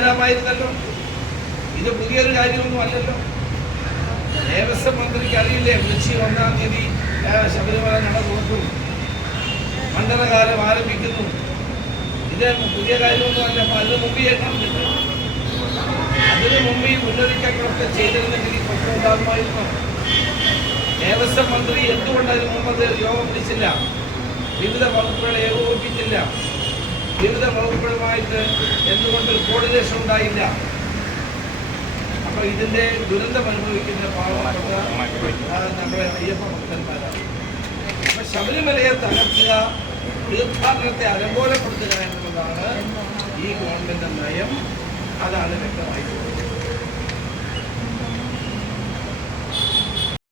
തരാമായിരുന്നല്ലോ. ഇത് പുതിയൊരു കാര്യമൊന്നും അല്ലല്ലോ. ദേവസ്വം മന്ത്രിക്ക് അറിയില്ലേ വൃശ്ചി 1-ാം തീയതി ശബരിമല നട തുറക്കും, മണ്ഡലകാലം ആരംഭിക്കുന്നു. ഇത് പുതിയ കാര്യമൊന്നും അല്ല. അപ്പം അതിന് മുമ്പ് കേൾക്കാറുണ്ട്. അതിനു മുമ്പ് ഈ മുന്നൊരുക്കങ്ങളൊക്കെ ചെയ്തിരുന്നെങ്കിൽ ഈ പ്രശ്നം ഉണ്ടാകുമായിരുന്നു. ദേവസ്വം മന്ത്രി എന്തുകൊണ്ട് അതിന് മുമ്പ് യോഗം വിളിച്ചില്ല? വിവിധ വകുപ്പുകളെ ഏകോപിപ്പിച്ചില്ല? വിവിധ വകുപ്പുകളുമായിട്ട് എന്തുകൊണ്ട് കോർഡിനേഷൻ ഉണ്ടായില്ല? അപ്പൊ ഇതിന്റെ ദുരന്തം അനുഭവിക്കുന്ന പാവപ്പെട്ട നമ്മുടെ അയ്യപ്പ ഭക്തന്മാരാണ്. അപ്പൊ ശബരിമലയെ തകർക്കുക, തീർത്ഥാടനത്തെ അലങ്കോലപ്പെടുത്തുക എന്നുള്ളതാണ് ഈ ഗവൺമെന്റ് നയം. അതാണ് വ്യക്തമായിട്ട്